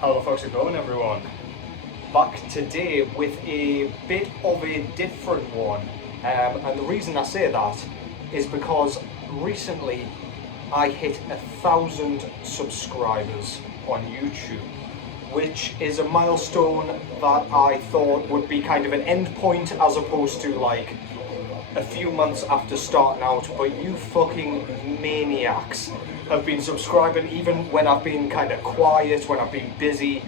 How the fuck's it going, everyone? Back today with a bit of a different one, and the reason I say that is because recently I hit 1,000 subscribers on YouTube, which is a milestone that I thought would be kind of an end point as opposed to like a few months after starting out, but you fucking maniacs have been subscribing even when I've been kind of quiet, when I've been busy.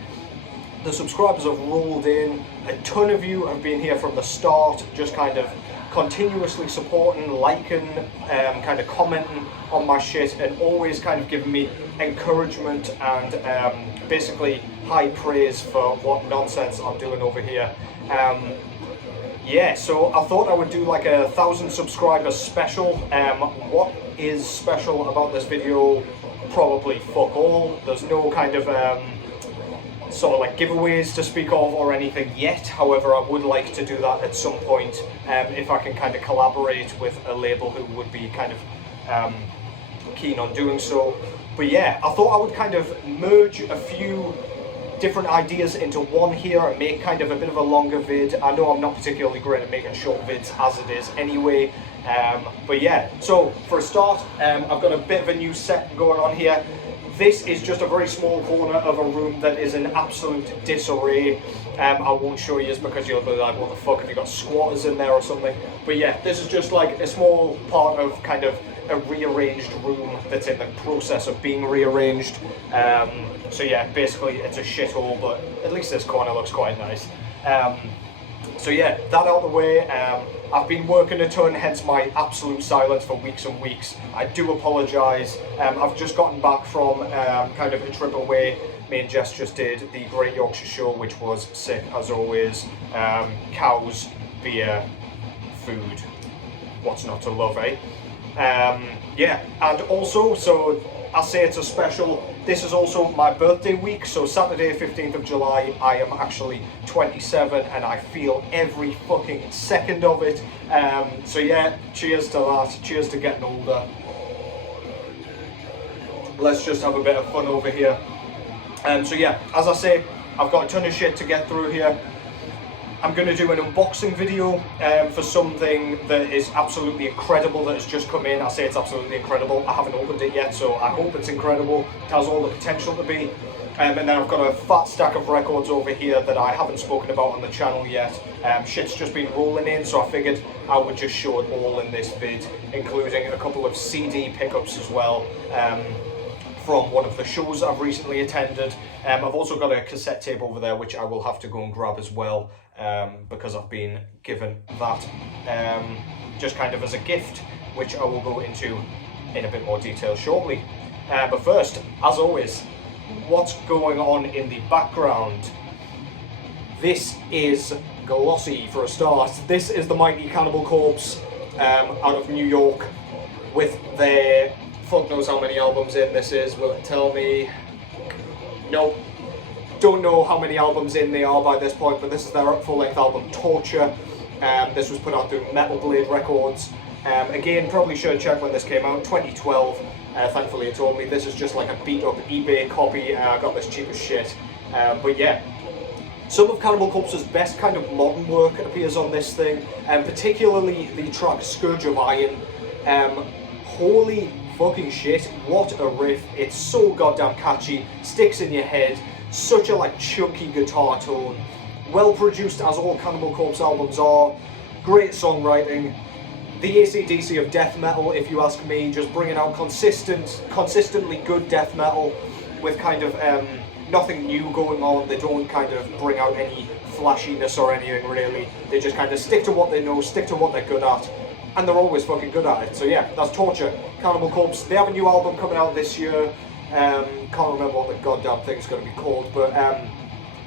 The subscribers have rolled in. A ton of you have been here from the start, just kind of continuously supporting, liking, kind of commenting on my shit, and always kind of giving me encouragement and basically high praise for what nonsense I'm doing over here. Yeah, so I thought I would do like a 1,000 subscribers special. What is special about this video? Probably fuck all. There's no kind of sort of like giveaways to speak of or anything yet. However, I would like to do that at some point if I can kind of collaborate with a label who would be kind of keen on doing so. But yeah, I thought I would kind of merge a few different ideas into one here and make kind of a bit of a longer vid. I know I'm not particularly great at making short vids as it is anyway, but yeah, so for a start, I've got a bit of a new set going on here. This is just a very small corner of a room that is in absolute disarray. I won't show you because you'll be like, what the fuck, have you got squatters in there or something? But yeah, this is just like a small part of kind of a rearranged room that's in the process of being rearranged. So yeah, basically it's a shithole, but at least this corner looks quite nice. So yeah, that out of the way. I've been working a ton, hence my absolute silence for weeks and weeks. I do apologise. I've just gotten back from kind of a trip away. Me and Jess just did the Great Yorkshire Show, which was sick as always. Cows, beer, food. What's not to love, eh? Yeah, and also, so I say it's a special. This is also my birthday week, so Saturday 15th of July I am actually 27 and I feel every fucking second of it. So yeah, cheers to that, cheers to getting older. Let's just have a bit of fun over here. So yeah, as I say, I've got a ton of shit to get through here. I'm going to do an unboxing video for something that is absolutely incredible that has just come in. I say it's absolutely incredible. I haven't opened it yet, so I hope it's incredible. It has all the potential to be. And then I've got a fat stack of records over here that I haven't spoken about on the channel yet. Shit's just been rolling in, so I figured I would just show it all in this vid, including a couple of CD pickups as well. From one of the shows I've recently attended. I've also got a cassette tape over there which I will have to go and grab as well, because I've been given that just kind of as a gift, which I will go into in a bit more detail shortly. But first, as always, what's going on in the background? This is glossy for a start. This is the mighty Cannibal Corpse out of New York with their... fuck knows how many albums in this is, will it tell me? Nope. Don't know how many albums in they are by this point, but this is their full-length album, Torture. This was put out through Metal Blade Records. Again, probably should check when this came out, 2012. Thankfully it told me this is just like a beat-up eBay copy. I got this cheap as shit. But yeah. Some of Cannibal Corpse's best kind of modern work appears on this thing, particularly the track Scourge of Iron. Holy fucking shit, what a riff. It's so goddamn catchy, sticks in your head, such a like chunky guitar tone, well produced as all Cannibal Corpse albums are, great songwriting, the AC/DC of death metal if you ask me, just bringing out consistently good death metal with kind of nothing new going on. They don't kind of bring out any flashiness or anything really, they just kind of stick to what they know, stick to what they're good at. And they're always fucking good at it. So yeah, that's Torture, Cannibal Corpse. They have a new album coming out this year. Can't remember what the goddamn thing's going to be called, but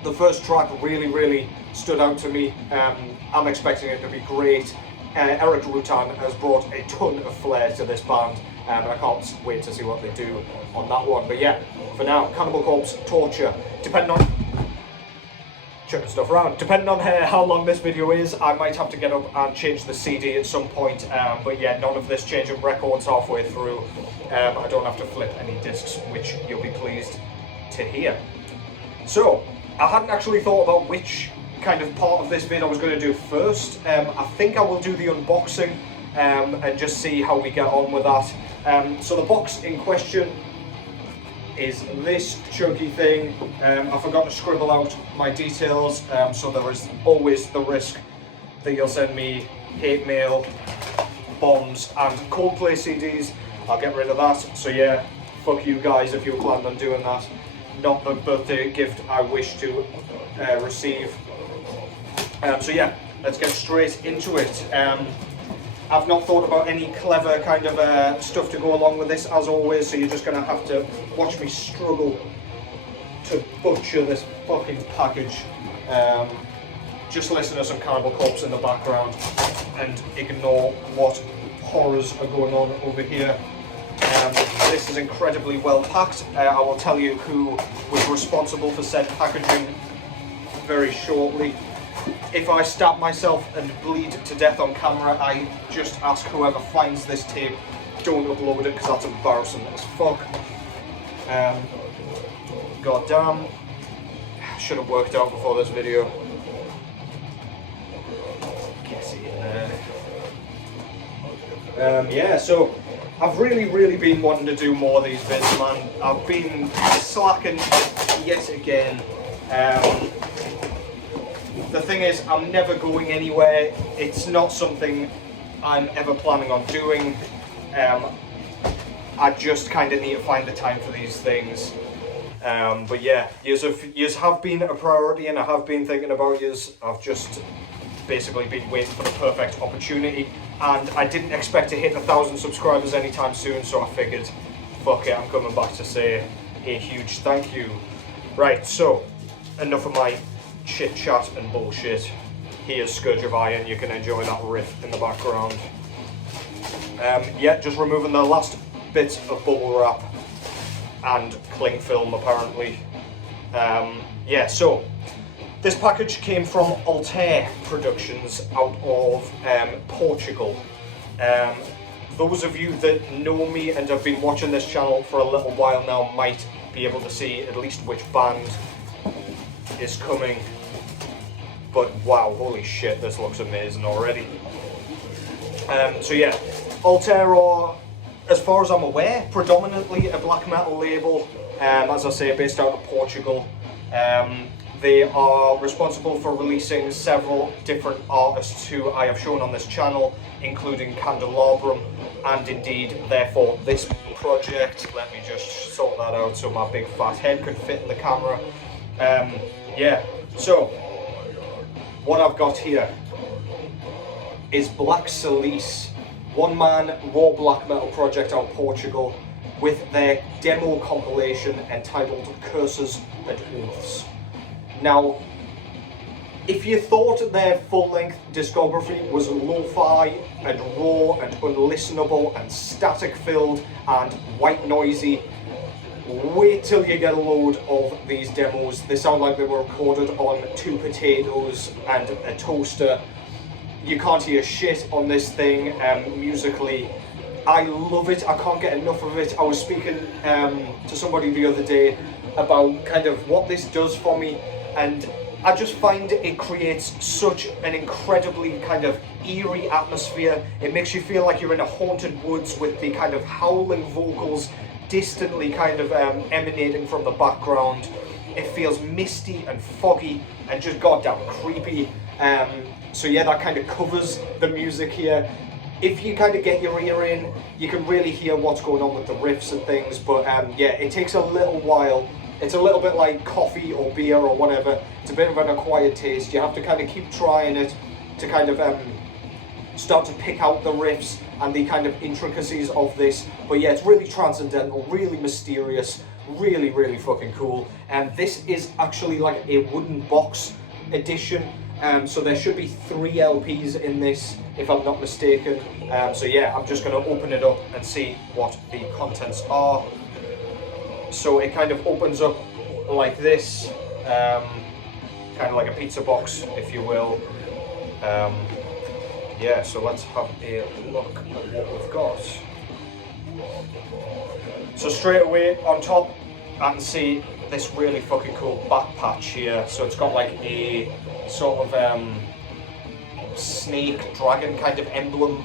the first track really stood out to me. I'm expecting it to be great. Eric Rutan has brought a ton of flair to this band, and I can't wait to see what they do on that one. But yeah, for now, Cannibal Corpse, Torture. Depending on... chucking stuff around. Depending on how long this video is, I might have to get up and change the CD at some point, but yeah, none of this changing records halfway through. I don't have to flip any discs, which you'll be pleased to hear. So, I hadn't actually thought about which kind of part of this vid I was going to do first. I think I will do the unboxing and just see how we get on with that. So the box in question is this chunky thing. I forgot to scribble out my details, so there is always the risk that you'll send me hate mail, bombs and Coldplay CDs. I'll get rid of that. So yeah, fuck you guys if you planned on doing that. Not the birthday gift I wish to receive. So yeah, let's get straight into it. I've not thought about any clever kind of stuff to go along with this as always, so you're just going to have to watch me struggle to butcher this fucking package. Just listen to some Cannibal Corpse in the background and ignore what horrors are going on over here. This is incredibly well packed. I will tell you who was responsible for said packaging very shortly. If I stab myself and bleed to death on camera, I just ask whoever finds this tape, don't upload it because that's embarrassing as fuck. God damn. Should have worked out before this video. Get it in there. Yeah, so I've really been wanting to do more of these vids, man. I've been slacking yet again. The thing is, I'm never going anywhere. It's not something I'm ever planning on doing. I just kind of need to find the time for these things. But yeah, yous have been a priority, and I have been thinking about yous. I've just basically been waiting for the perfect opportunity, and I didn't expect to hit 1,000 subscribers anytime soon, so I figured, fuck it, I'm coming back to say a huge thank you. Right, so enough of my chit chat and bullshit. Here's Scourge of Iron, you can enjoy that riff in the background. Yeah, just removing the last bits of bubble wrap and cling film apparently. Yeah, so this package came from Altair Productions out of Portugal. Those of you that know me and have been watching this channel for a little while now might be able to see at least which band is coming. But wow, holy shit, this looks amazing already. So yeah, Altair are, as far as I'm aware, predominantly a black metal label, as I say, based out of Portugal. They are responsible for releasing several different artists who I have shown on this channel, including Candelaria, and indeed, therefore, this project. Let me just sort that out so my big fat head can fit in the camera. Yeah, so what I've got here is Black Cilice, one-man raw black metal project out of Portugal, with their demo compilation entitled Curses and Oaths. Now, if you thought their full-length discography was lo-fi and raw and unlistenable and static-filled and white noisy, wait till you get a load of these demos. They sound like they were recorded on 2 potatoes and a toaster. You can't hear shit on this thing musically. I love it, I can't get enough of it. I was speaking to somebody the other day about kind of what this does for me, and I just find it creates such an incredibly kind of eerie atmosphere. It makes you feel like you're in a haunted woods with the kind of howling vocals distantly kind of emanating from the background. It feels misty and foggy and just goddamn creepy. So yeah, that kind of covers the music here. If you kind of get your ear in, you can really hear what's going on with the riffs and things, but yeah, it takes a little while. It's a little bit like coffee or beer or whatever. It's a bit of an acquired taste. You have to kind of keep trying it to kind of start to pick out the riffs and the kind of intricacies of this. But yeah, it's really transcendental, really mysterious, really fucking cool. And this is actually like a wooden box edition. So there should be 3 LPs in this, if I'm not mistaken. So yeah, I'm just going to open it up and see what the contents are. So it kind of opens up like this, kind of like a pizza box, if you will. Yeah, so let's have a look at what we've got. So straight away on top, I can see this really fucking cool back patch here. So it's got like a sort of snake dragon kind of emblem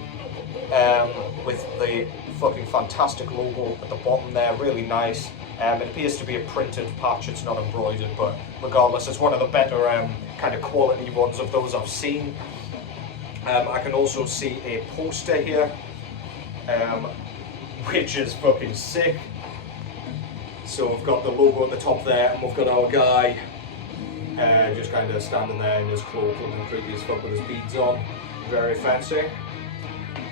with the fucking fantastic logo at the bottom there, really nice. It appears to be a printed patch, it's not embroidered, but regardless, it's one of the better kind of quality ones of those I've seen. I can also see a poster here, which is fucking sick. So we've got the logo at the top there, and we've got our guy just kind of standing there in his cloak, looking creepy as fuck with his beads on, very fancy.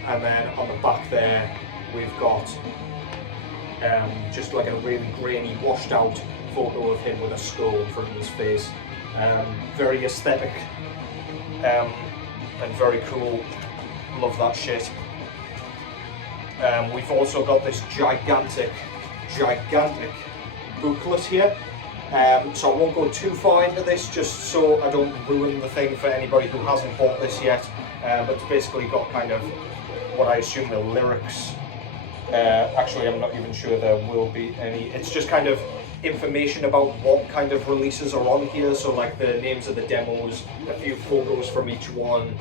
And then on the back there, we've got just like a really grainy, washed out photo of him with a skull in front of his face. Very aesthetic and very cool. Love that shit. We've also got this gigantic booklet here. So I won't go too far into this, just so I don't ruin the thing for anybody who hasn't bought this yet. But it's basically got kind of what I assume the lyrics. Actually, I'm not even sure there will be any. It's just kind of information about what kind of releases are on here. So like the names of the demos, a few photos from each one,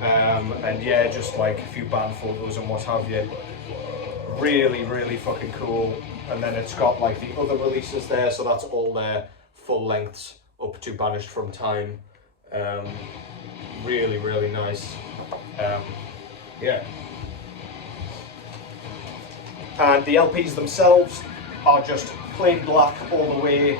and yeah, just like a few band photos and what have you. Really, really fucking cool. And then it's got like the other releases there, so that's all their full lengths up to Banished from Time. Really, really nice. Yeah. And the LPs themselves are just plain black all the way.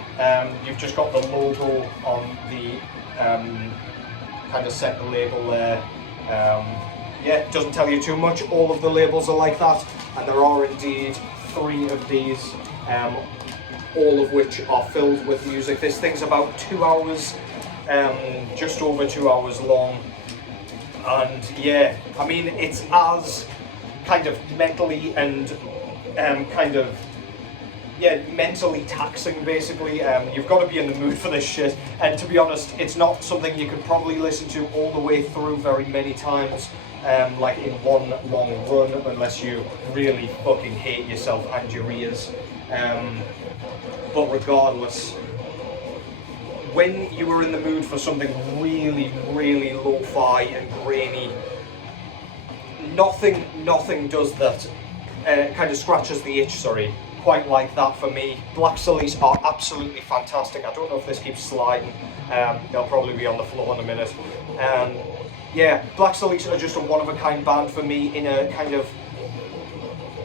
You've just got the logo on the kind of center label there. Yeah, it doesn't tell you too much. All of the labels are like that, and there are indeed 3 of these, all of which are filled with music. This thing's about 2 hours, just over 2 hours long. And yeah, I mean, it's as kind of mentally and kind of, yeah, mentally taxing basically. You've got to be in the mood for this shit, and to be honest, it's not something you can probably listen to all the way through very many times, like in one long run, unless you really fucking hate yourself and your ears. But regardless, when you are in the mood for something really, really lo-fi and grainy, nothing does that, kind of scratches the itch, sorry, quite like that for me. Black Cilice are absolutely fantastic. I don't know if this keeps sliding. They'll probably be on the floor in a minute. Yeah, Black Cilice are just a one-of-a-kind band for me in a kind of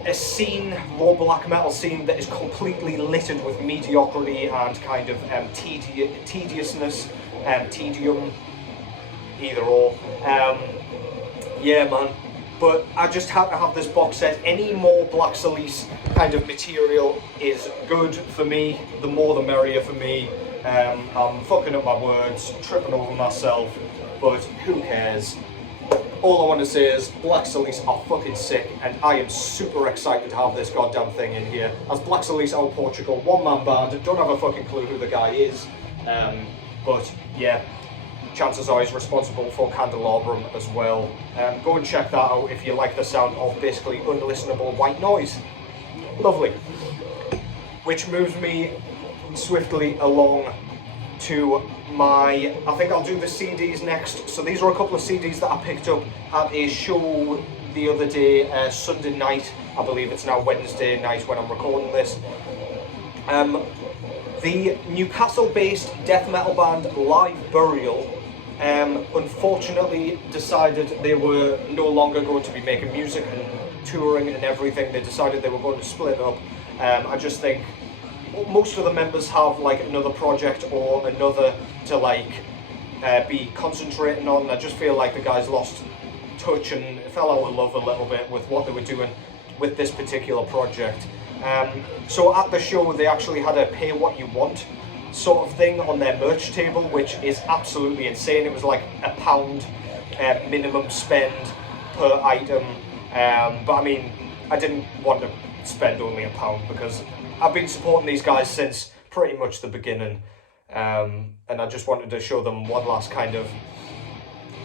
a scene, raw black metal scene that is completely littered with mediocrity and kind of tediousness, tedium, either or. Yeah, man. But I just had to have this box set. Any more Black Cilice kind of material is good for me. The more the merrier for me. I'm fucking up my words, tripping over myself, but who cares? All I want to say is Black Cilice are fucking sick, and I am super excited to have this goddamn thing in here. As Black Cilice out Portugal, one-man band, don't have a fucking clue who the guy is, but yeah. Chances are he's responsible for Candelabrum as well. Go and check that out if you like the sound of basically unlistenable white noise. Lovely. Which moves me swiftly along to my, I think I'll do the CDs next. So these are a couple of CDs that I picked up at a show the other day, Sunday night. I believe it's now Wednesday night when I'm recording this. The Newcastle-based death metal band Live Burial unfortunately decided they were no longer going to be making music and touring and everything. They decided they were going to split up. I just think most of the members have like another project or another to like be concentrating on. I just feel like the guys lost touch and fell out of love a little bit with what they were doing with this particular project. So at the show they actually had a pay what you want sort of thing on their merch table, which is absolutely insane. It was like £1 minimum spend per item, but I mean, I didn't want to spend only £1 because I've been supporting these guys since pretty much the beginning, and I just wanted to show them one last kind of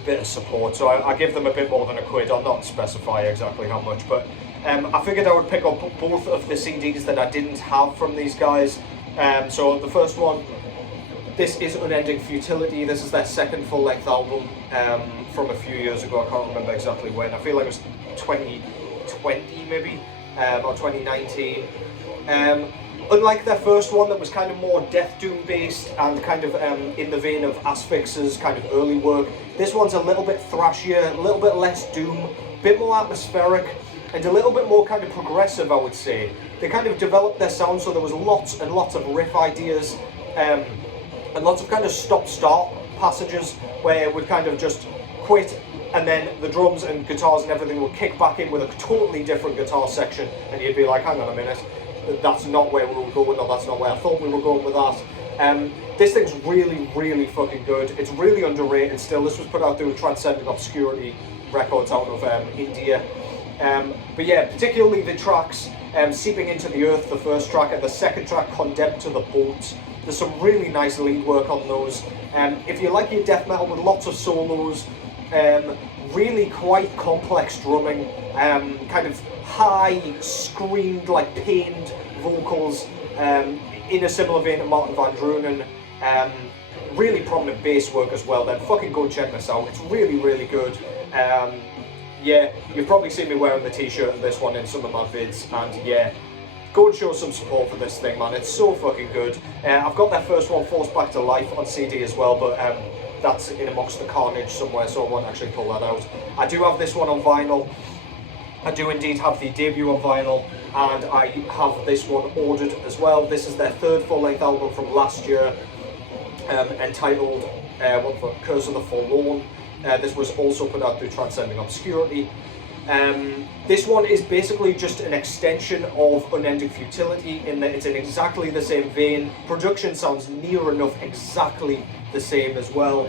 bit of support. So I give them a bit more than £1. I'll not specify exactly how much, but I figured I would pick up both of the CDs that I didn't have from these guys So the first one, this is Unending Futility. This is their second full-length album from a few years ago. I can't remember exactly when. I feel like it was 2020 maybe, or 2019. Unlike their first one that was kind of more Death Doom based and kind of in the vein of Asphyx's kind of early work, this one's a little bit thrashier, a little bit less Doom, a bit more atmospheric, and a little bit more kind of progressive, I would say. They kind of developed their sound, so there was lots and lots of riff ideas, and lots of kind of stop-start passages where it would kind of just quit, and then the drums and guitars and everything would kick back in with a totally different guitar section, and you'd be like, hang on a minute, that's not where we were going, or that's not where I thought we were going with that. This thing's really, really fucking good. It's really underrated still. This was put out through Transcending Obscurity Records out of India. But yeah, particularly the tracks Seeping Into the Earth, the first track, and the second track, Condemned to the Boat. There's some really nice lead work on those. If you like your death metal with lots of solos, really quite complex drumming, kind of high, screamed, like pained vocals, in a similar vein to Martin Van Drunen, really prominent bass work as well, then fucking go and check this out. It's really, really good. Yeah, you've probably seen me wearing the t-shirt of this one in some of my vids, and yeah, go and show some support for this thing, man. It's so fucking good. I've got their first one, Forced Back to Life, on CD as well, but that's in amongst the carnage somewhere, so I won't actually pull that out. I do have this one on vinyl. I do indeed have the debut on vinyl, and I have this one ordered as well. This is their third full-length album from last year, entitled Curse of the Forlorn. This was also put out through Transcending Obscurity. This one is basically just an extension of Unending Futility in that it's in exactly the same vein. Production sounds near enough exactly the same as well.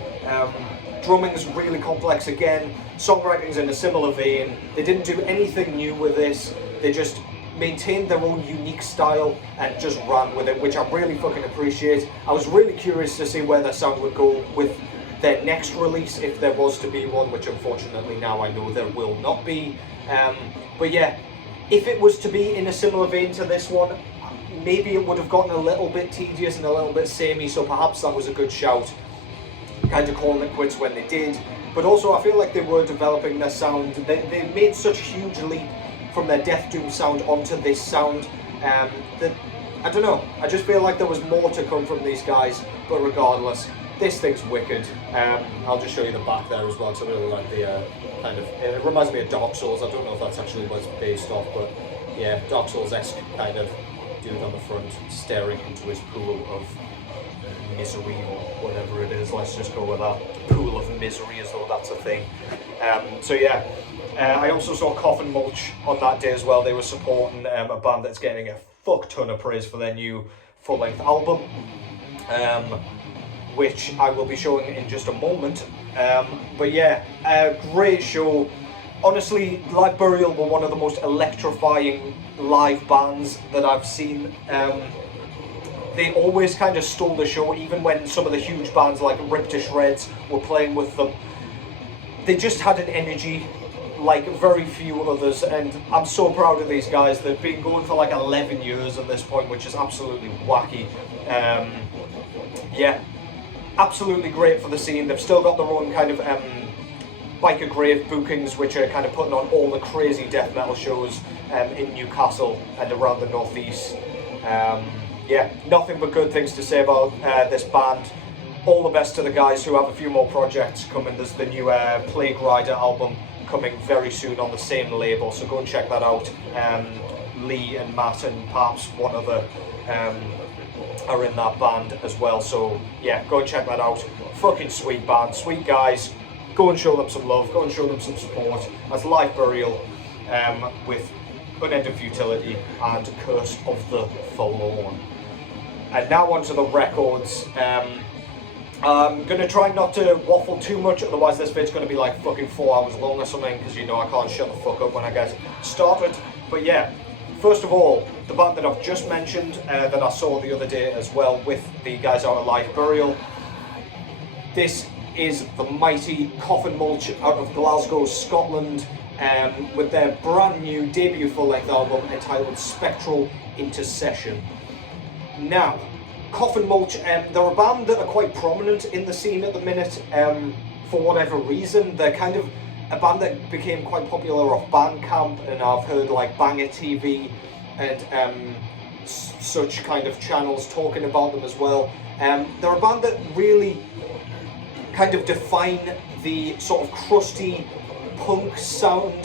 Drumming's really complex again. Songwriting's in a similar vein. They didn't do anything new with this. They just maintained their own unique style and just ran with it, which I really fucking appreciate. I was really curious to see where their sound would go with their next release, if there was to be one, which unfortunately now I know there will not be. But yeah, if it was to be in a similar vein to this one, maybe it would have gotten a little bit tedious and a little bit samey, so perhaps that was a good shout, kind of calling it quits when they did. But also I feel like they were developing their sound. They made such a huge leap from their Death Doom sound onto this sound that, I don't know, I just feel like there was more to come from these guys. But regardless, this thing's wicked. I'll just show you the back there as well, because I really like the kind of, it reminds me of Dark Souls. I don't know if that's actually what it's based off, but yeah, Dark Souls-esque kind of dude on the front staring into his pool of misery or whatever it is. Let's just go with that. Pool of misery, as though that's a thing. So yeah, I also saw Coffin Mulch on that day as well. They were supporting a band that's getting a fuck ton of praise for their new full-length album, which I will be showing in just a moment. But yeah, great show. Honestly, Live Burial were one of the most electrifying live bands that I've seen. They always kind of stole the show, even when some of the huge bands like Ripped to Shreds were playing with them. They just had an energy like very few others, and I'm so proud of these guys. They've been going for like 11 years at this point, which is absolutely wacky. Yeah, absolutely great for the scene. They've still got their own kind of Biker Grave bookings, which are kind of putting on all the crazy death metal shows in Newcastle and around the northeast. Yeah, nothing but good things to say about this band. All the best to the guys who have a few more projects coming. There's the new Plague Rider album coming very soon on the same label, so go and check that out. Lee and Matt and perhaps one other are in that band as well, so yeah, go and check that out. Fucking sweet band, sweet guys. Go and show them some love, go and show them some support. As Live Burial with Unending Futility and Curse of the Forlorn. And now onto the records. I'm going to try not to waffle too much, otherwise this vid's going to be like fucking 4 hours long or something, because you know I can't shut the fuck up when I get started. But yeah, first of all, the band that I've just mentioned, that I saw the other day as well with the guys out of Live Burial. This is the mighty Coffin Mulch out of Glasgow, Scotland, with their brand new debut full-length album entitled Spectral Intercession. Now, Coffin Mulch, they're a band that are quite prominent in the scene at the minute, for whatever reason. They're kind of a band that became quite popular off Bandcamp, and I've heard like Banger TV and such kind of channels talking about them as well. They're a band that really kind of define the sort of crusty punk sound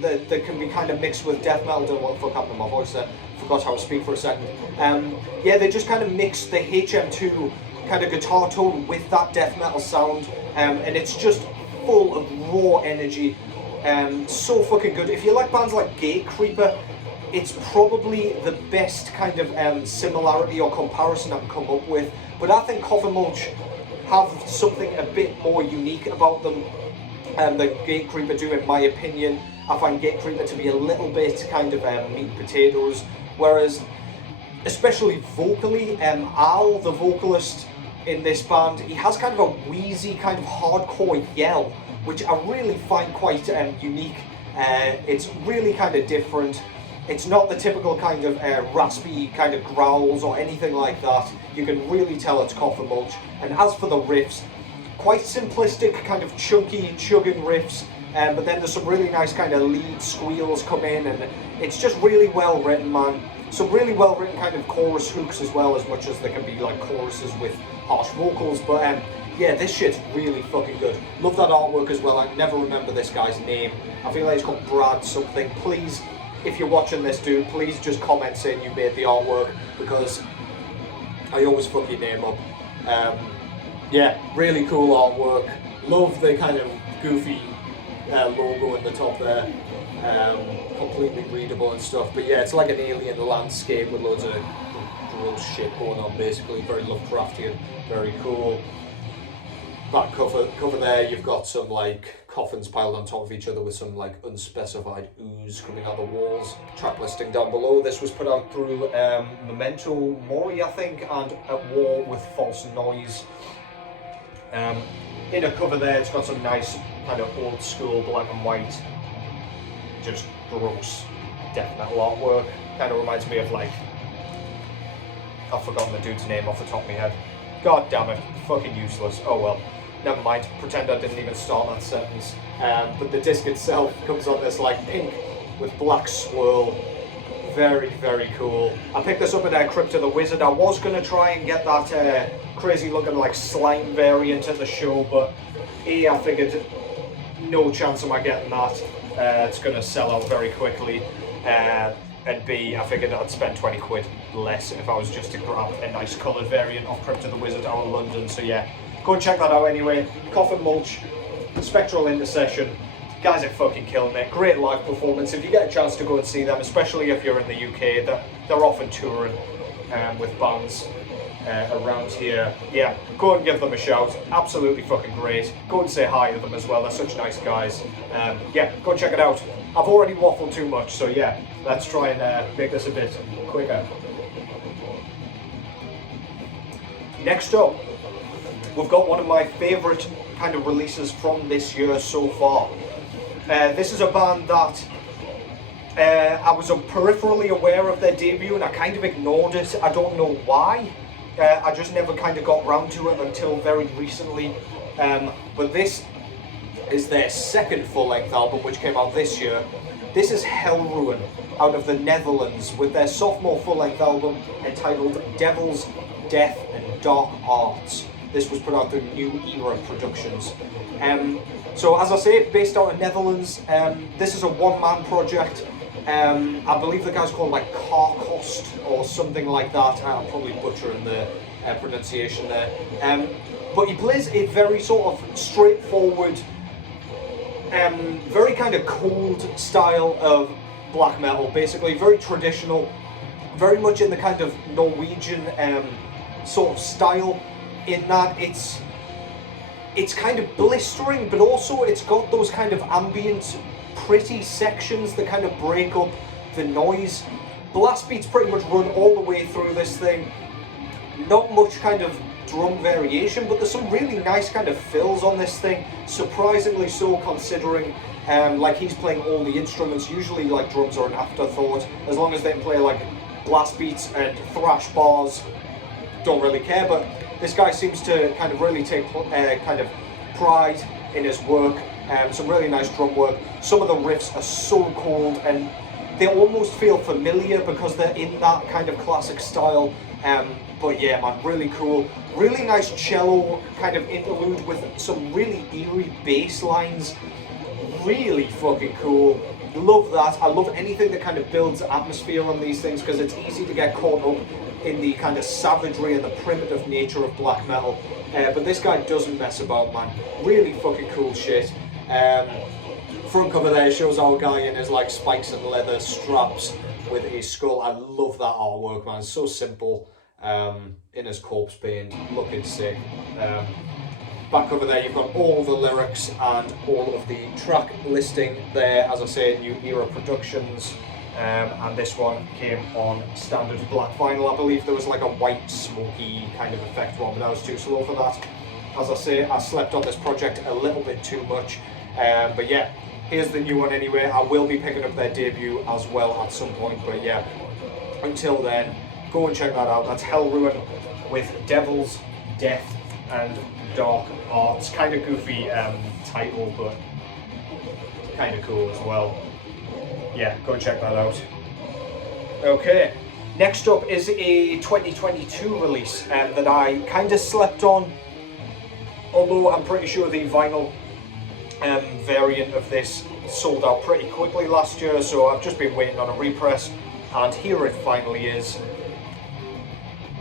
that can be kind of mixed with death metal. Don't know what the fuck happened to my voice there. Forgot how to speak for a second. Yeah, they just kind of mix the HM2 kind of guitar tone with that death metal sound, and it's just full of raw energy. So fucking good. If you like bands like Gatecreeper, it's probably the best kind of similarity or comparison I can come up with. But I think Coffin Mulch have something a bit more unique about them than Gatecreeper do, in my opinion. I find Gatecreeper to be a little bit kind of meat and potatoes, whereas, especially vocally, Al, the vocalist in this band, he has kind of a wheezy, kind of hardcore yell, which I really find quite unique. It's really kind of different. It's not the typical kind of raspy kind of growls or anything like that. You can really tell it's Coffin Mulch. And as for the riffs, quite simplistic, kind of chunky, chugging riffs, but then there's some really nice kind of lead squeals come in, and it's just really well written, man. Some really well written kind of chorus hooks as well, as much as there can be like choruses with harsh vocals. But yeah, this shit's really fucking good. Love that artwork as well. I never remember this guy's name. I feel like it's called Brad something. Please, if you're watching this, dude, please just comment saying you made the artwork, because I always fuck your name up. Yeah, really cool artwork. Love the kind of goofy logo in the top there. Completely readable and stuff. But yeah, it's like an alien landscape with loads of gross shit going on, basically. Very Lovecraftian, very cool. That cover there, you've got some like coffins piled on top of each other with some like unspecified ooze coming out the walls. Track listing down below. This was put out through Memento Mori, I think, and At War with False Noise. In a cover there, it's got some nice kind of old school black and white, just gross death metal artwork. Kind of reminds me of like, I've forgotten the dude's name off the top of my head. God damn it, fucking useless. Oh well. Never mind, pretend I didn't even start that sentence. But the disc itself comes on this like pink with black swirl. Very, very cool. I picked this up at Crypto the Wizard. I was going to try and get that crazy looking like slime variant at the show, but A, I figured no chance of my getting that. It's going to sell out very quickly. And B, I figured I'd spend 20 quid less if I was just to grab a nice coloured variant of Crypto the Wizard out of London. So yeah, go and check that out anyway. Coffin Mulch, Spectral Intercession. Guys are fucking killing it. Great live performance. If you get a chance to go and see them, especially if you're in the UK, they're often touring with bands around here. Yeah, go and give them a shout. Absolutely fucking great. Go and say hi to them as well. They're such nice guys. Yeah, go and check it out. I've already waffled too much, so yeah, let's try and make this a bit quicker. Next up, we've got one of my favourite kind of releases from this year so far. This is a band that I was peripherally aware of their debut and I kind of ignored it. I don't know why. I just never kind of got round to it until very recently. But this is their second full-length album, which came out this year. This is Helleruin out of the Netherlands with their sophomore full-length album entitled Devil's Death and Dark Arts. This was put out through New Era Productions. So as I say, based out of Netherlands, this is a one-man project. I believe the guy's called like Carcost or something like that. I'm probably butchering the pronunciation there. But he plays a very sort of straightforward, very kind of cold style of black metal, basically. Very traditional, very much in the kind of Norwegian sort of style, in that it's kind of blistering, but also it's got those kind of ambient, pretty sections that kind of break up the noise. Blast beats pretty much run all the way through this thing. Not much kind of drum variation, but there's some really nice kind of fills on this thing. Surprisingly so, considering like he's playing all the instruments. Usually like drums are an afterthought, as long as they can play like blast beats and thrash bars. don't really care, but this guy seems to kind of really take kind of pride in his work. Some really nice drum work. Some of the riffs are so cool, and they almost feel familiar because they're in that kind of classic style. But yeah, man, really cool. Really nice cello kind of interlude with some really eerie bass lines. Really fucking cool. Love that. I love anything that kind of builds atmosphere on these things, because it's easy to get caught up in the kind of savagery and the primitive nature of black metal. But this guy doesn't mess about, man. Really fucking cool shit. Front cover there shows our guy in his like spikes and leather straps with his skull. I love that artwork, man. It's so simple. In his corpse paint, looking sick. Back over there, you've got all the lyrics and all of the track listing there. As I say, New Era Productions, and this one came on standard black vinyl. I believe there was like a white smoky kind of effect one, but I was too slow for that. As I say, I slept on this project a little bit too much, but yeah, here's the new one anyway. I will be picking up their debut as well at some point, but yeah, until then, go and check that out. That's Helleruin with Devils, Death and Dark Arts. Kind of goofy title, but kind of cool as well. Yeah, go and check that out. Okay, next up is a 2022 release that I kind of slept on, although I'm pretty sure the vinyl variant of this sold out pretty quickly last year, so I've just been waiting on a repress, and here it finally is.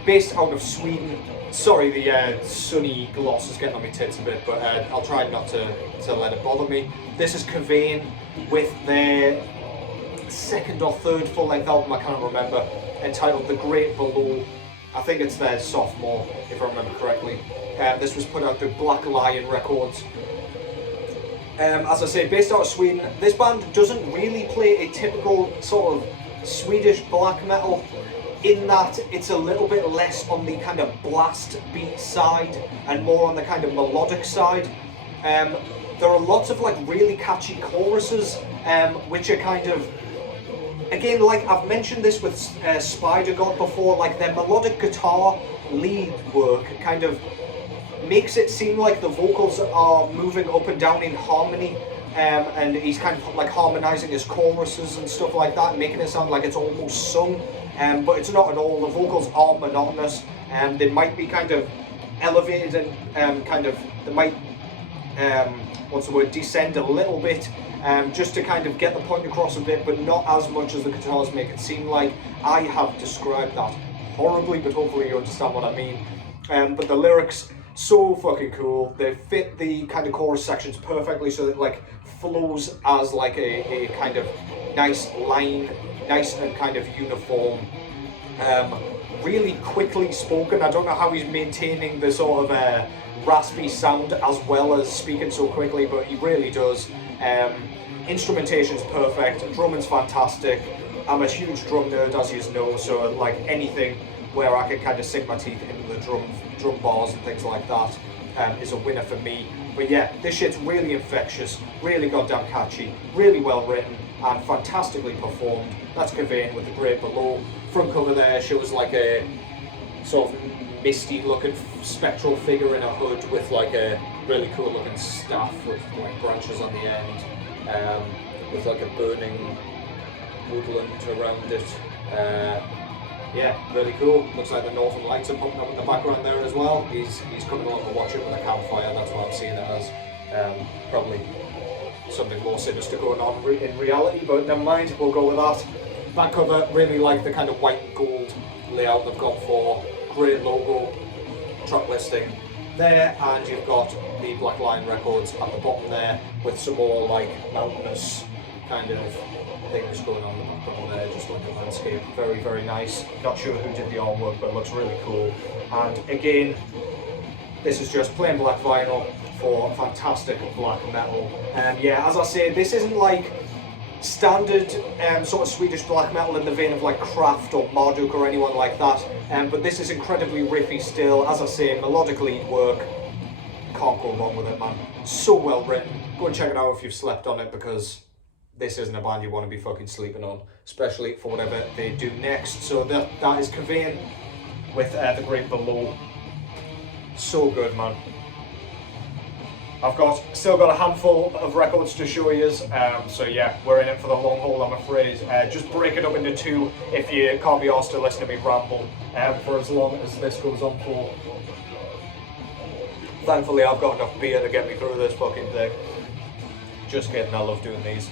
Based out of Sweden. Sorry, the sunny gloss is getting on my tits a bit, but I'll try not to let it bother me. This is Kvaen with their second or third full-length album, I can't remember, entitled The Great Below. I think it's their sophomore, if I remember correctly. This was put out through Black Lion Records. As I say, based out of Sweden. This band doesn't really play a typical sort of Swedish black metal, in that it's a little bit less on the kind of blast beat side and more on the kind of melodic side. There are lots of like really catchy choruses, which are kind of, again, like I've mentioned this with Spider God before, like their melodic guitar lead work kind of makes it seem like the vocals are moving up and down in harmony, and he's kind of like harmonizing his choruses and stuff like that, making it sound like it's almost sung. But it's not at all. The vocals are monotonous, and they might be kind of elevated and kind of, they might, descend a little bit, just to kind of get the point across a bit, but not as much as the guitars make it seem like. I have described that horribly, but hopefully you understand what I mean. But the lyrics, so fucking cool. They fit the kind of chorus sections perfectly, so it like flows as like a kind of nice line, nice and kind of uniform, really quickly spoken. I don't know how he's maintaining the sort of raspy sound as well as speaking so quickly, but he really does. Instrumentation's perfect, drumming's fantastic. I'm a huge drum nerd, as you know, so like anything where I can kind of sink my teeth into the drum bars and things like that is a winner for me. But yeah, this shit's really infectious, really goddamn catchy, really well written, and fantastically performed. That's Kvaen with The Great Below. Front cover there shows like a sort of misty looking spectral figure in a hood with like a really cool looking staff with like branches on the end, with like a burning woodland around it. Yeah, really cool. Looks like the Northern Lights are popping up in the background there as well. He's coming along to watch it with a campfire. That's what I'm seeing it as. Probably something more sinister going on in reality, but never mind, we'll go with that. Back cover, really like the kind of white and gold layout they've gone for. Great logo, track listing there, and you've got the Black Lion Records at the bottom there with some more like mountainous kind of things going on in the background there, just like a landscape. Very, very nice. Not sure who did the artwork, but it looks really cool. And again, this is just plain black vinyl for fantastic black metal. Yeah, as I say, this isn't like standard sort of Swedish black metal in the vein of like Kraft or Marduk or anyone like that, but this is incredibly riffy still. As I say, melodic lead work, can't go wrong with it, man. So well written. Go and check it out if you've slept on it, because this isn't a band you want to be fucking sleeping on, especially for whatever they do next. So that is Kvaen with The Great Below. So good, man. I've still got a handful of records to show you, so yeah, we're in it for the long haul, I'm afraid. Just break it up into two if you can't be asked to listen to me ramble for as long as this goes on for. Thankfully, I've got enough beer to get me through this fucking thing. Just kidding, I love doing these.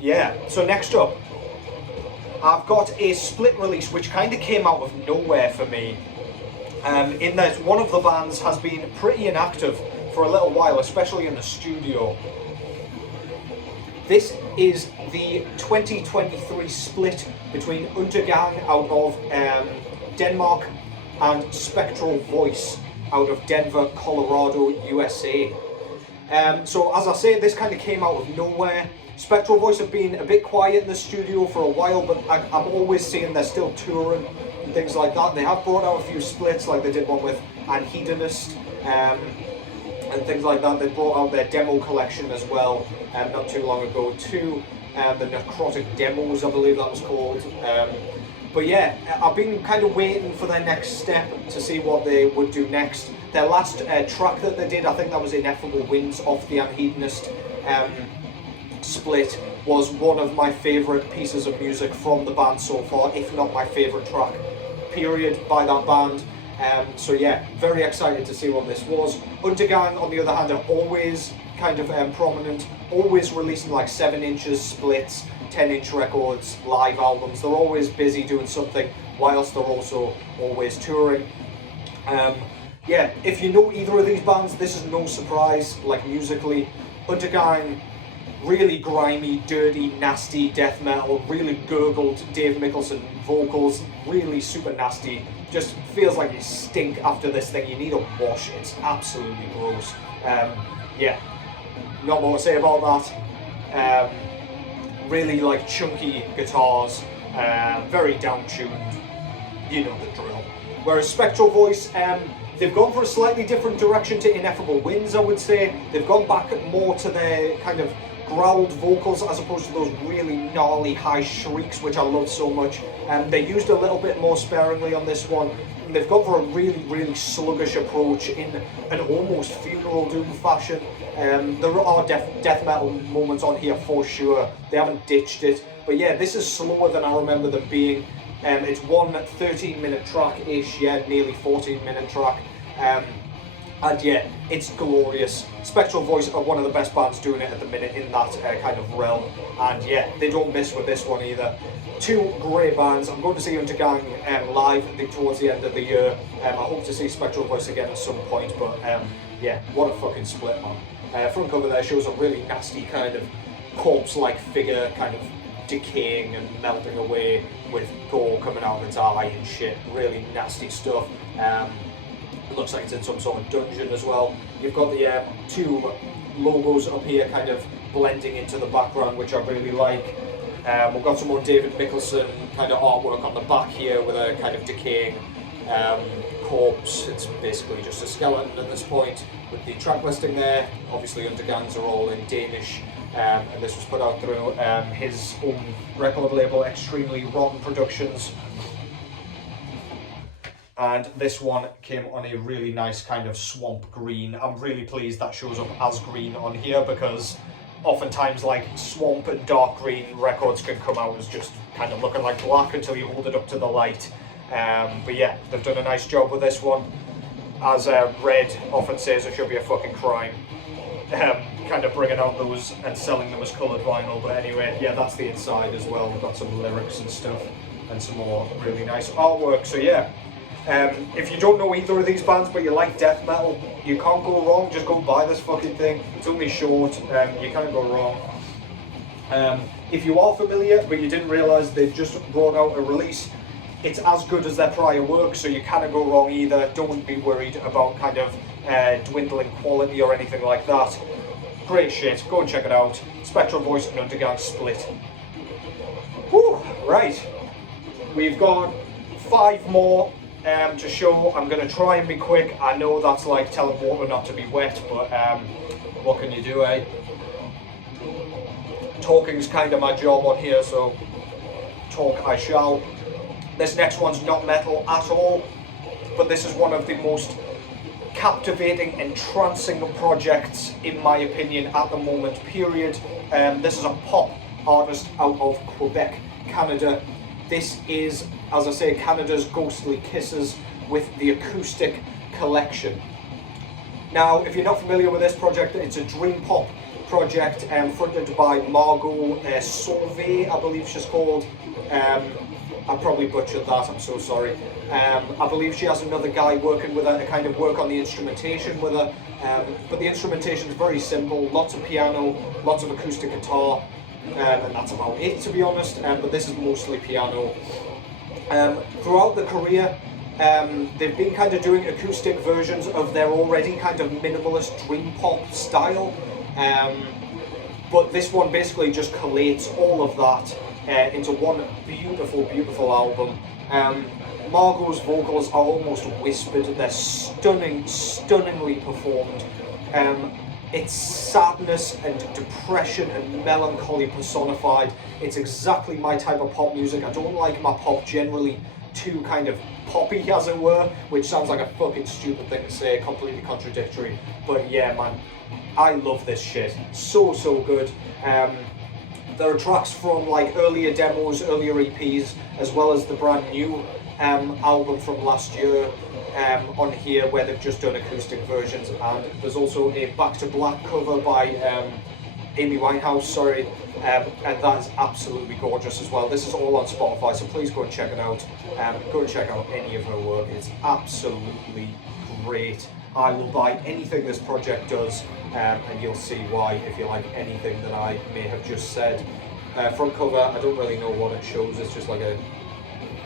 Yeah, so next up, I've got a split release which kind of came out of nowhere for me. In that one of the bands has been pretty inactive for a little while, especially in the studio. This is the 2023 split between Undergang out of Denmark and Spectral Voice out of Denver, Colorado, USA. So as I say, this kind of came out of nowhere. Spectral Voice have been a bit quiet in the studio for a while, but I'm always seeing they're still touring and things like that. They have brought out a few splits, like they did one with Antichrist and things like that. They brought out their demo collection as well not too long ago too. The Necrotic Demos, I believe that was called. But yeah, I've been kind of waiting for their next step to see what they would do next. Their last track that they did, I think that was Ineffable Winds off the Antichrist split, was one of my favourite pieces of music from the band so far, if not my favourite track, period, by that band. So yeah, very excited to see what this was. Undergang, on the other hand, are always kind of prominent, always releasing like 7-inch splits, 10-inch records, live albums. They're always busy doing something, whilst they're also always touring. Yeah, if you know either of these bands, this is no surprise, like musically. Undergang, really grimy, dirty, nasty death metal, really gurgled Dave Mickelson vocals, really super nasty. Just feels like you stink after this thing. You need a wash. It's absolutely gross. Yeah, not more to say about that. Really like chunky guitars, very down-tuned, you know the drill. Whereas Spectral Voice, they've gone for a slightly different direction to Ineffable Winds, I would say. They've gone back more to their kind of growled vocals as opposed to those really gnarly high shrieks, which I love so much. They used a little bit more sparingly on this one. They've gone for a really, really sluggish approach in an almost funeral doom fashion. There are death metal moments on here for sure. They haven't ditched it. But yeah, this is slower than I remember them being. It's one 13-minute track-ish, yeah, nearly 14-minute track. And yeah, it's glorious. Spectral Voice are one of the best bands doing it at the minute in that kind of realm. And yeah, they don't miss with this one either. Two great bands. I'm going to see Undergang live towards the end of the year. I hope to see Spectral Voice again at some point, but yeah, what a fucking split, man. Front cover there shows a really nasty kind of corpse-like figure, kind of decaying and melting away with gore coming out of its eye and shit. Really nasty stuff. It looks like it's in some sort of dungeon as well. You've got the two logos up here kind of blending into the background, which I really like. We've got some more David Mickelson kind of artwork on the back here with a kind of decaying corpse. It's basically just a skeleton at this point. With the track listing there, obviously Undergangs are all in Danish, and this was put out through his own record label, Extremely Rotten Productions. And this one came on a really nice kind of swamp green. I'm really pleased that shows up as green on here, because oftentimes like swamp and dark green records can come out as just kind of looking like black until you hold it up to the light. But yeah, they've done a nice job with this one. As Red often says, it should be a fucking crime. Kind of bringing out those and selling them as coloured vinyl. But anyway, yeah, that's the inside as well. We've got some lyrics and stuff and some more really nice artwork. So yeah. If you don't know either of these bands but you like death metal, you can't go wrong. Just go buy this fucking thing. It's only short, you can't go wrong. If you are familiar but you didn't realise they've just brought out a release, it's as good as their prior work, so you can't go wrong either. Don't be worried about kind of dwindling quality or anything like that. Great shit, go and check it out. Spectral Voice and Undergang split. Whew, right, we've got 5 more to show. I'm going to try and be quick. I know that's like telling water not to be wet, but what can you do, eh? Talking's kind of my job on here, so talk I shall. This next one's not metal at all, but this is one of the most captivating, entrancing projects, in my opinion, at the moment, period. This is a pop artist out of Quebec, Canada. This is, as I say, Canada's Ghostly Kisses with the Acoustic Collection. Now, if you're not familiar with this project, it's a dream pop project fronted by Margot Sauvé, I believe she's called. I probably butchered that, I'm so sorry. I believe she has another guy working with her to kind of work on the instrumentation with her. But the instrumentation is very simple, lots of piano, lots of acoustic guitar, and that's about it, to be honest. But this is mostly piano. Throughout the career, they've been kind of doing acoustic versions of their already kind of minimalist dream pop style. But this one basically just collates all of that into one beautiful, beautiful album. Margot's vocals are almost whispered, they're stunningly performed. It's sadness and depression and melancholy personified. It's exactly my type of pop music. I don't like my pop generally too kind of poppy, as it were, which sounds like a fucking stupid thing to say, completely contradictory. But yeah, man, I love this shit. So good. There are tracks from like earlier demos, earlier EPs, as well as the brand new album from last year on here, where they've just done acoustic versions. And there's also a Back to Black cover by Amy Winehouse, sorry, and that is absolutely gorgeous as well. This is all on Spotify, so please go and check it out. Go and check out any of her work. It's absolutely great. I will buy anything this project does, and you'll see why if you like anything that I may have just said. Front cover, I don't really know what it shows. It's just like a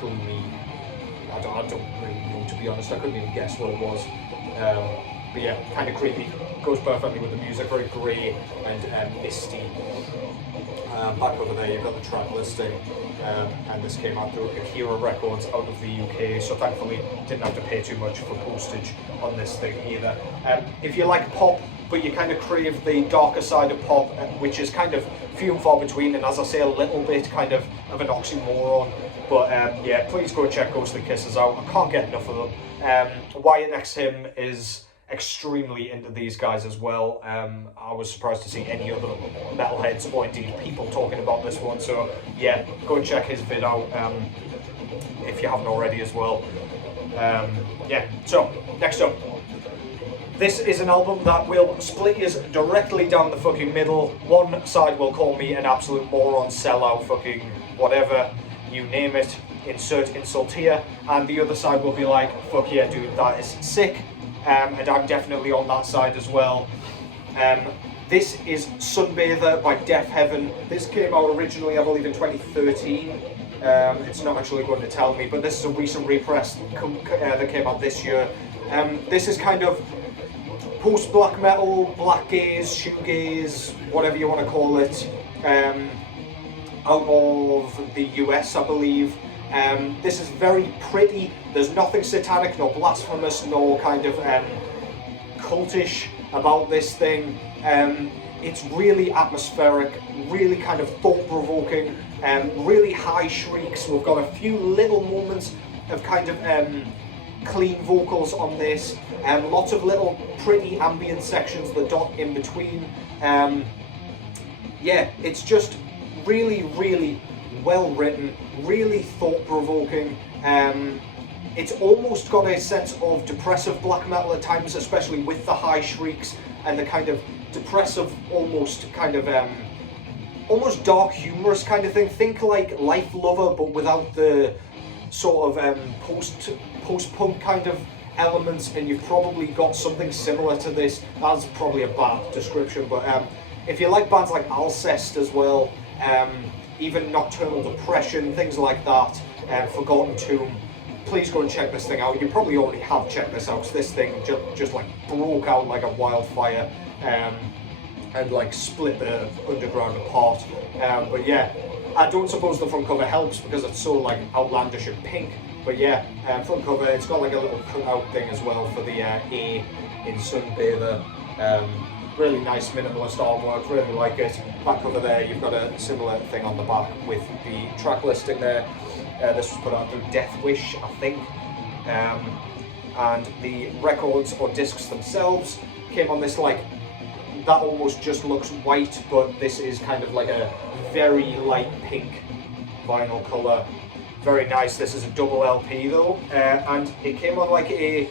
gloomy, I don't really know, to be honest. I couldn't even guess what it was. But yeah, kind of creepy. Goes perfectly with the music, very grey and misty. Back over there, you've got the track listing, and this came out through Akira Records out of the UK, so thankfully didn't have to pay too much for postage on this thing either. If you like pop, but you kind of crave the darker side of pop, which is kind of few and far between, and as I say, a little bit kind of an oxymoron, but yeah, please go and check Ghostly Kisses out. I can't get enough of them. Wyatt next to him is extremely into these guys as well. I was surprised to see any other metalheads or indeed people talking about this one, so yeah, go and check his vid out if you haven't already as well. Yeah, so next up, this is an album that will split us directly down the fucking middle. One side will call me an absolute moron, sellout, fucking whatever, you name it, insert insult here, and the other side will be like, fuck yeah dude, that is sick. And I'm definitely on that side as well. This is Sunbather by Deafheaven. This came out originally, I believe, in 2013. It's not actually going to tell me, but this is a recent repress that came out this year. This is kind of post-black metal, black gaze, shoegaze, whatever you want to call it, out of the US, I believe. This is very pretty. There's nothing satanic, nor blasphemous, nor kind of cultish about this thing. It's really atmospheric, really kind of thought-provoking, really high shrieks. We've got a few little moments of kind of clean vocals on this, lots of little pretty ambient sections that dot in between. Yeah, it's just really well written, really thought-provoking. It's almost got a sense of depressive black metal at times, especially with the high shrieks and the kind of depressive, almost kind of almost dark humorous kind of thing. Think like Life Lover, but without the sort of post-punk kind of elements, and you've probably got something similar to this. That's probably a bad description, but if you like bands like Alcest as well, even Nocturnal Depression, things like that, Forgotten Tomb, please go and check this thing out. You probably already have checked this out, because this thing just like broke out like a wildfire, and like split the underground apart. But yeah, I don't suppose the front cover helps because it's so like outlandish and pink. But yeah, front cover, it's got like a little cutout thing as well for the A in Sunbather. Really nice minimalist artwork, really like it. Back cover there, you've got a similar thing on the back with the track listing there. This was put out through Death Wish, I think. And the records or discs themselves came on this, like, that almost just looks white, but this is kind of like a very light pink vinyl colour. Very nice. This is a double LP though, and it came on like a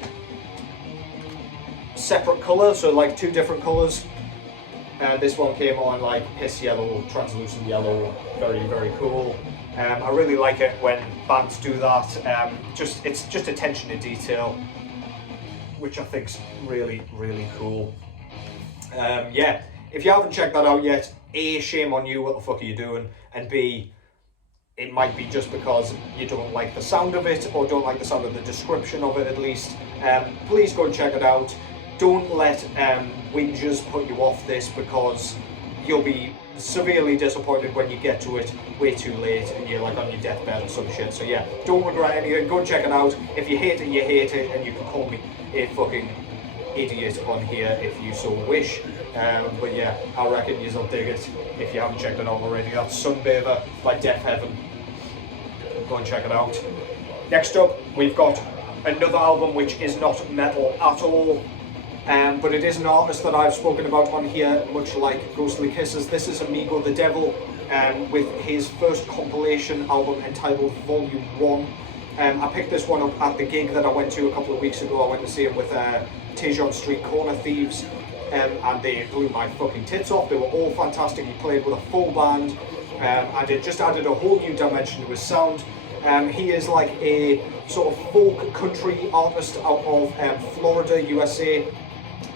separate colour, so like 2 different colours. This one came on like piss yellow, translucent yellow. Very, very cool. I really like it when bands do that. It's just attention to detail, which I think's really, really cool. Yeah, if you haven't checked that out yet, A, shame on you, what the fuck are you doing? And B, it might be just because you don't like the sound of it, or don't like the sound of the description of it at least. Please go and check it out. Don't let whingers put you off this, because you'll be severely disappointed when you get to it way too late and you're like on your deathbed or some shit. So yeah, don't regret anything, go and check it out. If you hate it, you hate it, and you can call me a fucking idiot on here if you so wish. But yeah, I reckon you'll dig it if you haven't checked it out already. That's Sunbather by Deafheaven. Go and check it out. Next up, we've got another album which is not metal at all, but it is an artist that I've spoken about on here, much like Ghostly Kisses. This is Amigo The Devil, with his first compilation album entitled Volume 1. I picked this one up at the gig that I went to a couple of weeks ago. I went to see him with Tejon Street Corner Thieves, and they blew my fucking tits off. They were all fantastic. He played with a full band, and it just added a whole new dimension to his sound. He is like a sort of folk country artist out of Florida, USA.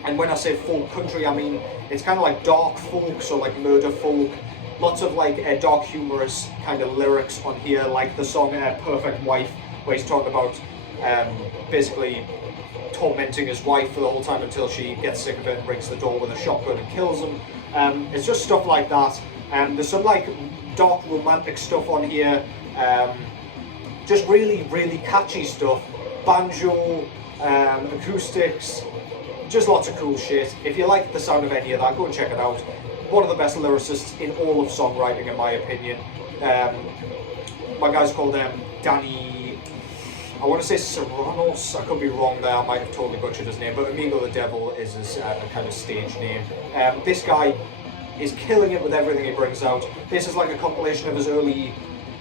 And when I say folk country, I mean it's kind of like dark folk, so like murder folk. Lots of like dark humorous kind of lyrics on here, like the song Perfect Wife, where he's talking about basically tormenting his wife for the whole time until she gets sick of it and rings the door with a shotgun and kills him. It's just stuff like that. There's some like dark romantic stuff on here, just really, really catchy stuff. Banjo, acoustics, just lots of cool shit. If you like the sound of any of that, go and check it out. One of the best lyricists in all of songwriting, in my opinion. My guy's called Danny, I want to say Serranos, I could be wrong there, I might have totally butchered his name, but Amigo The Devil is his kind of stage name. This guy is killing it with everything he brings out. This is like a compilation of his early,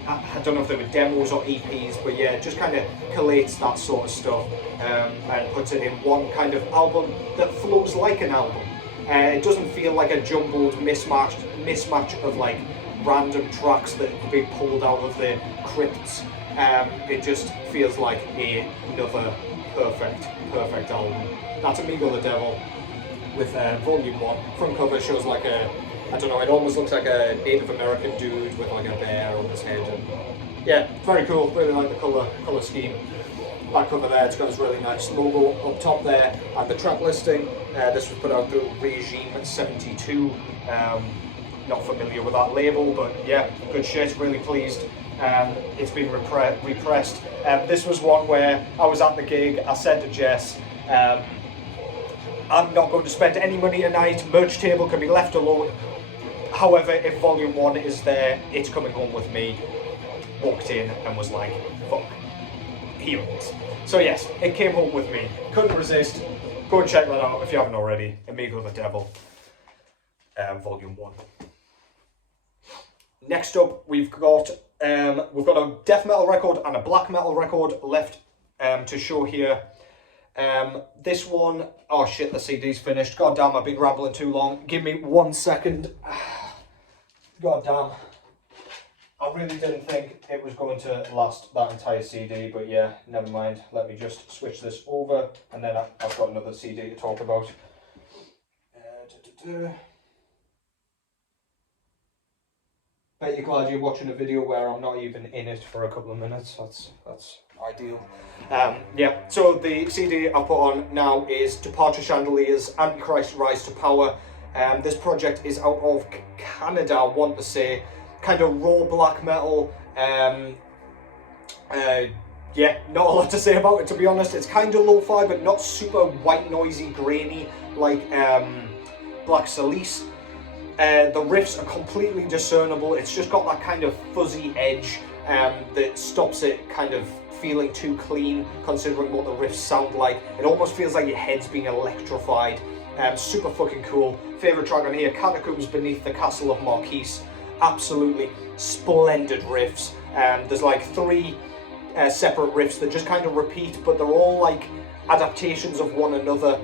I don't know if they were demos or EPs, but yeah, just kind of collates that sort of stuff and puts it in one kind of album that flows like an album. It doesn't feel like a jumbled mismatch of like random tracks that could be pulled out of the crypts. It just feels like another perfect album. That's Amigo The Devil with Volume 1. Front cover shows like a, I don't know, it almost looks like a Native American dude with like a bear on his head. And yeah, very cool. Really like the colour scheme. Back cover there, it's got this really nice logo up top there, and the track listing. This was put out through Regime 72. Not familiar with that label, but yeah, good shit, really pleased. It's been repressed. This was one where I was at the gig, I said to Jess, I'm not going to spend any money tonight, merch table can be left alone. However, if Volume 1 is there, it's coming home with me. Walked in and was like, fuck, here it is. So yes, it came home with me. Couldn't resist. Go and check that out if you haven't already. Amigo The Devil, Volume 1. Next up, we've got a death metal record and a black metal record left to show here. This one, oh shit, the CD's finished. God damn, I've been rambling too long. Give me 1 second. God damn. I really didn't think it was going to last that entire CD, but yeah, never mind. Let me just switch this over, and then I've got another CD to talk about. Bet you're glad you're watching a video where I'm not even in it for a couple of minutes. That's ideal. Yeah, so the CD I put on now is Departure Chandeliers, Antichrist Rise to Power. This project is out of Canada, I want to say. Kind of raw black metal. Yeah, not a lot to say about it, to be honest. It's kind of lo-fi, but not super white noisy, grainy like Black Cilice. The riffs are completely discernible. It's just got that kind of fuzzy edge. that stops it kind of feeling too clean, considering what the riffs sound like. It almost feels like your head's being electrified. Super fucking cool. Favourite track on here, Catacombs Beneath the Castle of Marquise. Absolutely splendid riffs. There's like 3 separate riffs that just kind of repeat, but they're all like adaptations of one another,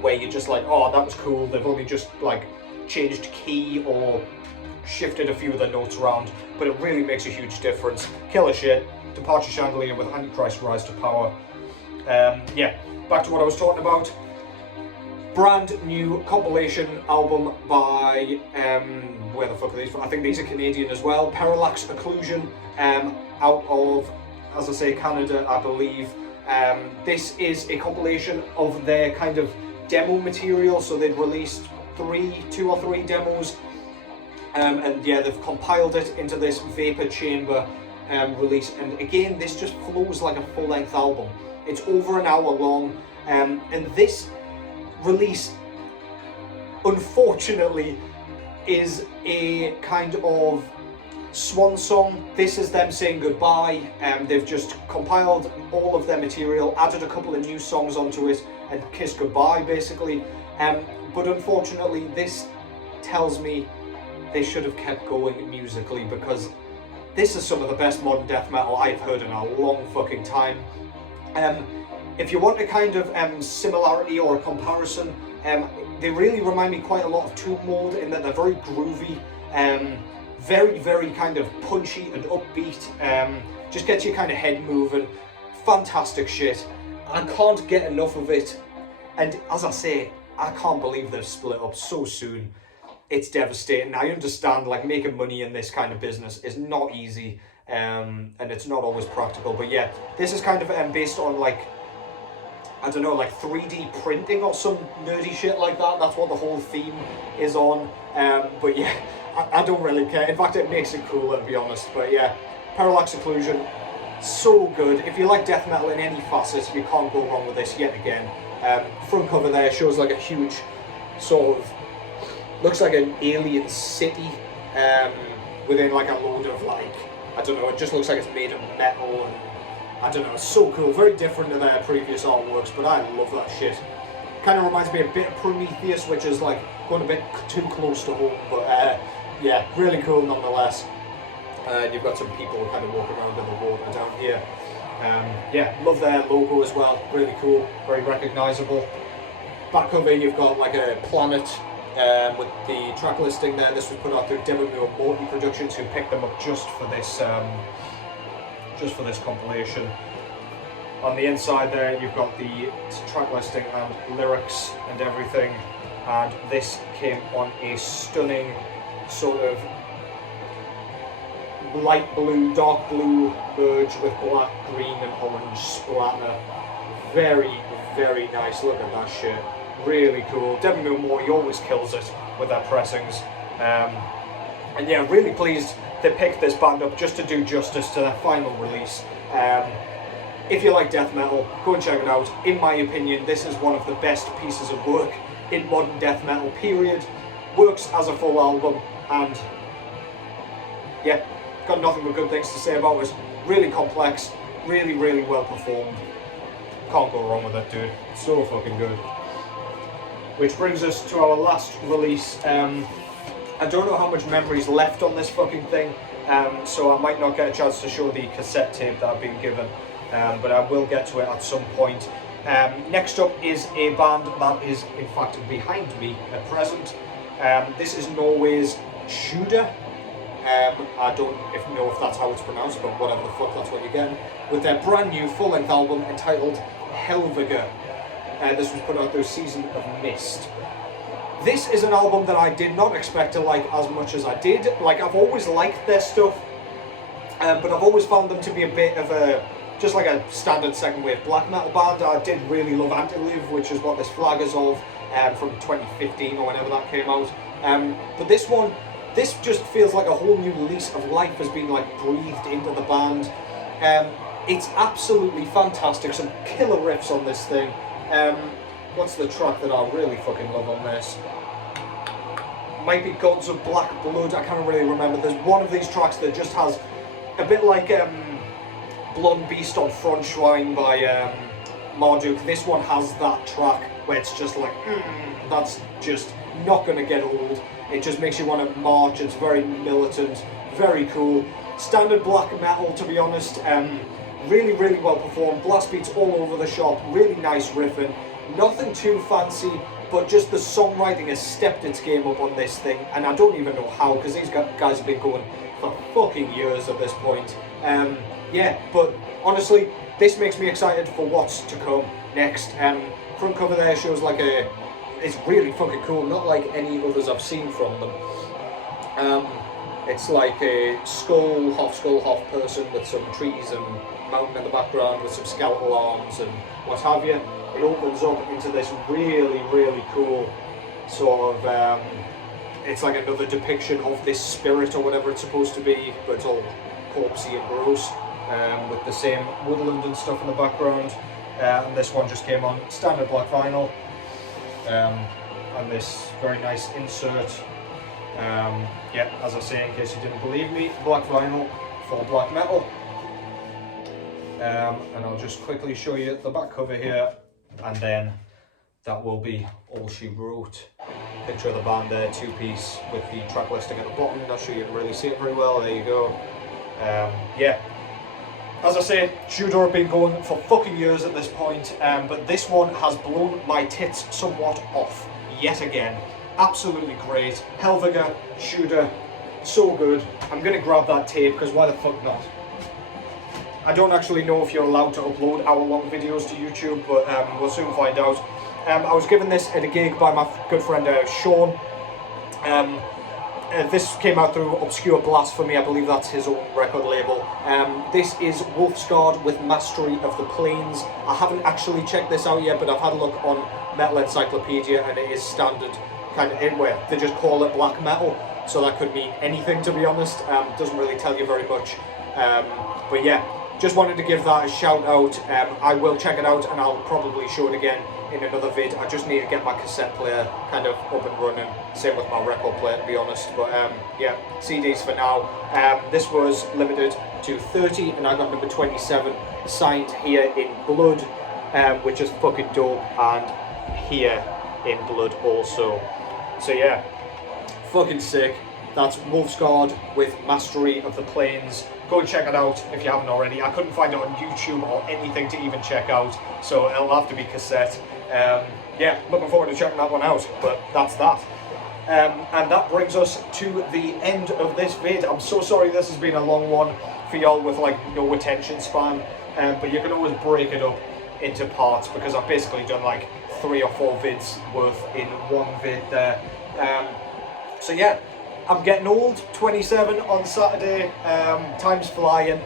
where you're just like, oh, that was cool. They've only just like changed key or shifted a few of the notes around, but it really makes a huge difference. Killer shit. Departure Chandelier with Antichrist Rise to Power. Yeah, back to what I was talking about. Brand new compilation album by, where the fuck are these from? I think these are Canadian as well. Perilaxe Occlusion, out of, as I say, Canada, I believe. This is a compilation of their kind of demo material, so they'd released 2 or 3 demos, and yeah, they've compiled it into this Vapor Chamber release, and again, this just flows like a full-length album. It's over an hour long, and this release, unfortunately, is a kind of swan song. This is them saying goodbye. They've just compiled all of their material, added a couple of new songs onto it, and kissed goodbye, basically. But unfortunately, this tells me they should have kept going musically, because this is some of the best modern death metal I've heard in a long fucking time. If you want a kind of similarity or a comparison, they really remind me quite a lot of Tomb Mold in that they're very groovy, very, very kind of punchy and upbeat, just gets your kind of head moving. Fantastic shit. I can't get enough of it, and as I say, I can't believe they've split up so soon. It's devastating. I understand, like, making money in this kind of business is not easy, and it's not always practical, but yeah, this is kind of based on, like, I don't know, like 3D printing or some nerdy shit like that. That's what the whole theme is on, but yeah, I don't really care. In fact, it makes it cooler, to be honest. But yeah, Perilaxe Occlusion, so good. If you like death metal in any facet, you can't go wrong with this yet again. Front cover there shows like a huge sort of, looks like an alien city within like a load of, like, I don't know, it just looks like it's made of metal, and I don't know, it's so cool. Very different to their previous artworks, but I love that shit. Kind of reminds me a bit of Prometheus, which is like going a bit too close to home, but yeah, really cool nonetheless. And you've got some people kind of walking around in the water down here. Yeah, love their logo as well, really cool, very recognisable. Back cover, you've got like a planet with the track listing there. This was put out through Demomir Morton Productions, who picked them up just for this compilation. On the inside there, you've got the track listing and lyrics and everything, and this came on a stunning sort of light blue, dark blue merge with black, green and orange splatter. Very, very nice. Look at that shit. Really cool. Devin Moore, he always kills it with their pressings. And yeah, really pleased they picked this band up just to do justice to their final release. If you like death metal, go and check it out. In my opinion, this is one of the best pieces of work in modern death metal, period. Works as a full album, and yeah, got nothing but good things to say about it. Really complex, really, really well performed. Can't go wrong with it, dude. It's so fucking good. Which brings us to our last release. I don't know how much memory's left on this fucking thing, so I might not get a chance to show the cassette tape that I've been given, but I will get to it at some point. Next up is a band that is in fact behind me at present. This is Norway's Tsjuder. I don't know if that's how it's pronounced, but whatever the fuck, that's what you're getting. With their brand new full-length album entitled Helvegr. This was put out through Season of Mist. This is an album that I did not expect to like as much as I did. Like, I've always liked their stuff, but I've always found them to be a bit of a, just like a standard second wave black metal band. I did really love Antilive, which is what this flag is of, from 2015 or whenever that came out. But this one, this just feels like a whole new lease of life has been like breathed into the band. It's absolutely fantastic. Some killer riffs on this thing. What's the track that I really fucking love on this? Might be Gods of Black Blood, I can't really remember. There's one of these tracks that just has a bit like Blonde Beast on Frontschwein by Marduk. This one has that track where it's just like, that's just not going to get old. It just makes you want to march. It's very militant, very cool. Standard black metal, to be honest. Really, really well performed. Blast beats all over the shop. Really nice riffing. Nothing too fancy, but just the songwriting has stepped its game up on this thing. And I don't even know how, because these guys have been going for fucking years at this point. Yeah, but honestly, this makes me excited for what's to come next. Front cover there shows like it's really fucking cool, not like any others I've seen from them. It's like a skull, half person with some trees and mountain in the background with some skeletal arms and what have you. It opens up into this really, really cool sort of, it's like another depiction of this spirit or whatever it's supposed to be, but it's all corpsey and gross, with the same woodland and stuff in the background. And this one just came on standard black vinyl, and this very nice insert. Yeah, as I say, in case you didn't believe me, black vinyl for black metal. And I'll just quickly show you the back cover here, and then that will be all she wrote. Picture of the band there, two-piece with the track listing at the bottom. Not sure you can really see it very well. There you go. Yeah, as I say, Tsjuder have been going for fucking years at this point, but this one has blown my tits somewhat off yet again. Absolutely great. Helvegr, Tsjuder, so good. I'm gonna grab that tape because why the fuck not? I don't actually know if you're allowed to upload hour-long videos to YouTube, but we'll soon find out. I was given this at a gig by my good friend Sean. This came out through Obscure Blasphemy, I believe that's his own record label. This is Wolfsgard with Mastery of the Plains. I haven't actually checked this out yet, but I've had a look on Metal Encyclopedia, and it is standard kind of, well, they just call it black metal, so that could mean anything, to be honest. Doesn't really tell you very much. But yeah, just wanted to give that a shout out. I will check it out, and I'll probably show it again in another vid. I just need to get my cassette player kind of up and running. Same with my record player, to be honest. But yeah, CDs for now. This was limited to 30, and I got number 27 signed here in blood, which is fucking dope, and here in blood also. So yeah, fucking sick. That's Wolfsgard with Mastery of the Plains. Go and check it out if you haven't already. I couldn't find it on YouTube or anything to even check out, so it'll have to be cassette. Yeah, looking forward to checking that one out, but that's that. And that brings us to the end of this vid. I'm so sorry this has been a long one for y'all with like no attention span, but you can always break it up into parts because I've basically done like 3 or 4 vids worth in one vid there. So yeah, I'm getting old, 27 on Saturday, time's flying,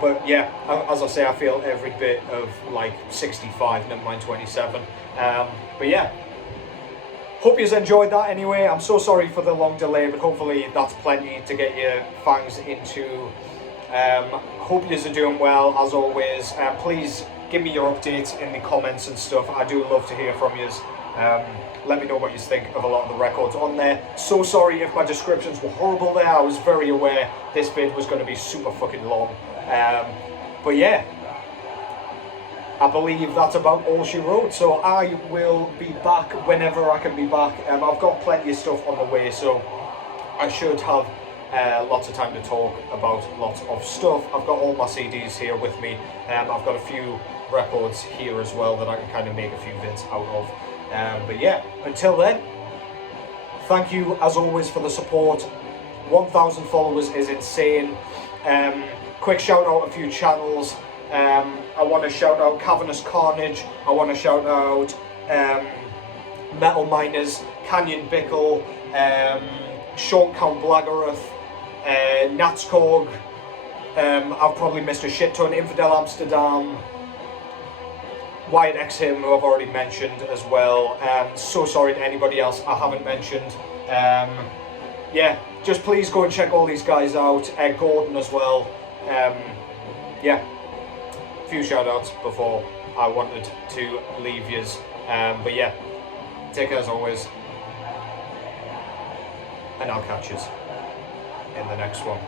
but yeah, as I say, I feel every bit of like 65, never mind 27, but yeah, hope you've enjoyed that anyway. I'm so sorry for the long delay, but hopefully that's plenty to get your fangs into. Hope you're doing well, as always. Please give me your updates in the comments and stuff. I do love to hear from you. Let me know what you think of a lot of the records on there. So sorry if my descriptions were horrible there. I was very aware this vid was going to be super fucking long. But yeah, I believe that's about all she wrote. So I will be back whenever I can be back. I've got plenty of stuff on the way, so I should have lots of time to talk about lots of stuff. I've got all my CDs here with me. I've got a few records here as well that I can kind of make a few vids out of. But yeah, until then, thank you as always for the support. 1,000 followers is insane. Quick shout out a few channels. I want to shout out Cavernous Carnage. I want to shout out Metal Miners, Canyon Bickle, Sean Count Blaggeroth, Natskog. I've probably missed a shit ton. Infidel Amsterdam, Wyatt X Him, who I've already mentioned as well. So sorry to anybody else I haven't mentioned. Yeah, just please go and check all these guys out. Gordon as well. Yeah, a few shout outs before I wanted to leave yous. But yeah, take care as always, and I'll catch yous in the next one.